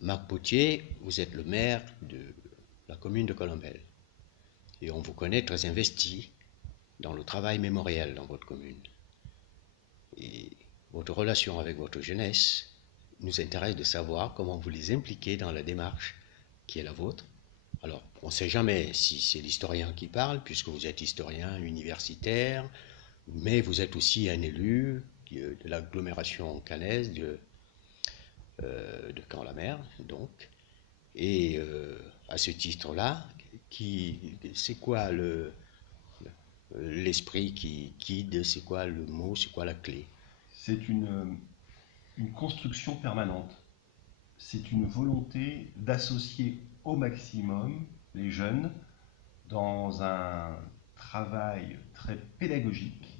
Marc Potier, vous êtes le maire de la commune de Colombelles et on vous connaît très investi dans le travail mémorial dans votre commune. Et votre relation avec votre jeunesse nous intéresse de savoir comment vous les impliquez dans la démarche qui est la vôtre. Alors, on ne sait jamais si c'est l'historien qui parle, puisque vous êtes historien universitaire, mais vous êtes aussi un élu de l'agglomération caennaise de Caen-la-Mer, donc. Et à ce titre-là, c'est quoi l'esprit qui guide, c'est quoi le mot, c'est quoi la clé? C'est une construction permanente. C'est une volonté d'associer au maximum les jeunes dans un travail très pédagogique,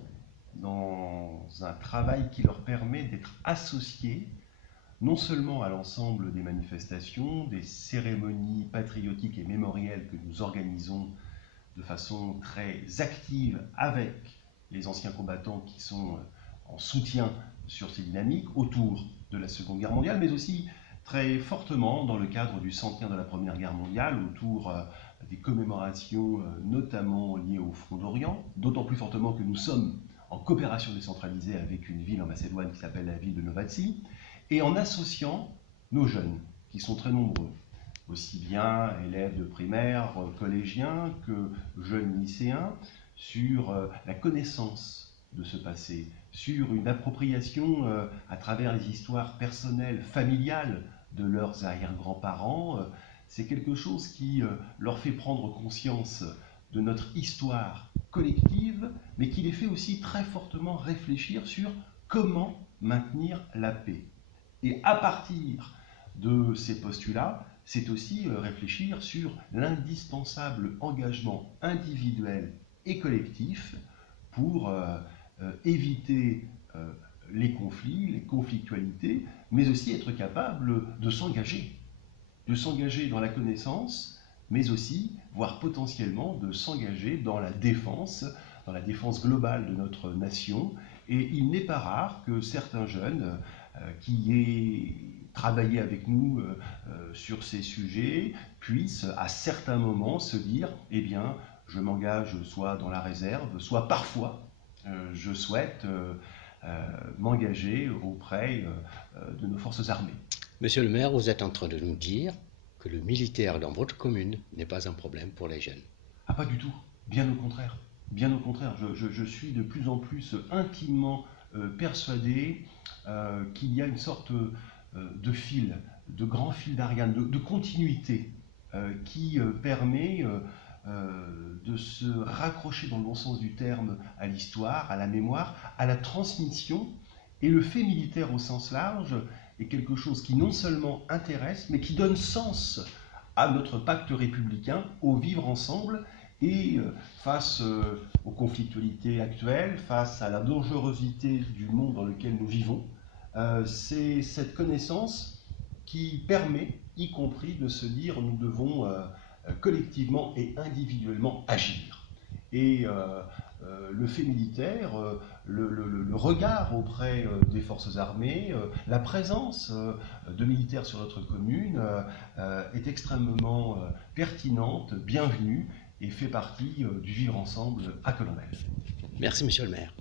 dans un travail qui leur permet d'être associés non seulement à l'ensemble des manifestations, des cérémonies patriotiques et mémorielles que nous organisons de façon très active avec les anciens combattants qui sont en soutien sur ces dynamiques autour de la Seconde Guerre mondiale, mais aussi très fortement dans le cadre du centenaire de la Première Guerre mondiale, autour des commémorations notamment liées au Front d'Orient, d'autant plus fortement que nous sommes en coopération décentralisée avec une ville en Macédoine qui s'appelle la ville de Novaci, et en associant nos jeunes, qui sont très nombreux, aussi bien élèves de primaire, collégiens que jeunes lycéens, sur la connaissance de ce passé, sur une appropriation à travers les histoires personnelles, familiales de leurs arrière-grands-parents. C'est quelque chose qui leur fait prendre conscience de notre histoire collective, mais qui les fait aussi très fortement réfléchir sur comment maintenir la paix. Et à partir de ces postulats, c'est aussi réfléchir sur l'indispensable engagement individuel et collectif pour éviter les conflits, les conflictualités, mais aussi être capable de s'engager dans la connaissance, mais aussi, voire potentiellement, de s'engager dans la défense globale de notre nation. Et il n'est pas rare que certains jeunes qui aient travaillé avec nous sur ces sujets puissent à certains moments se dire « Eh bien, je m'engage soit dans la réserve, soit parfois je souhaite m'engager auprès de nos forces armées ». Monsieur le maire, vous êtes en train de nous dire que le militaire dans votre commune n'est pas un problème pour les jeunes. Ah, pas du tout, bien au contraire. Bien au contraire, je suis de plus en plus intimement persuadé qu'il y a une sorte de fil, de grand fil d'Ariane, de continuité qui permet de se raccrocher dans le bon sens du terme à l'histoire, à la mémoire, à la transmission. Et le fait militaire au sens large est quelque chose qui non seulement intéresse, mais qui donne sens à notre pacte républicain, au vivre ensemble. Et face aux conflictualités actuelles, face à la dangerosité du monde dans lequel nous vivons, c'est cette connaissance qui permet, y compris, de se dire nous devons collectivement et individuellement agir. Et le fait militaire, le regard auprès des forces armées, la présence de militaires sur notre commune est extrêmement pertinente, bienvenue, et fait partie du vivre ensemble à Colombelles. Merci, monsieur le maire.